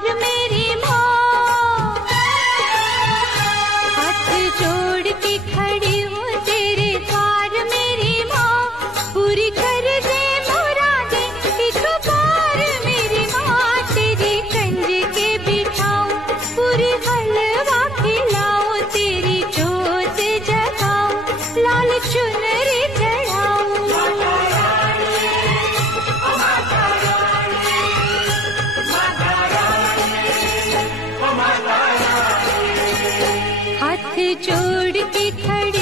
द्वार मेरी माँ, हाथ जोड़ के खड़ी हूँ तेरे द्वार मेरी माँ, पूरी कर दे मुरादें एक बार मेरी माँ, तेरी कंज के बिठाऊं पूरी हलवा खिलाऊं, तेरी जोत जगाऊं लाल चुनरी चढ़ाऊं। हाथ जोड़ के खड़ी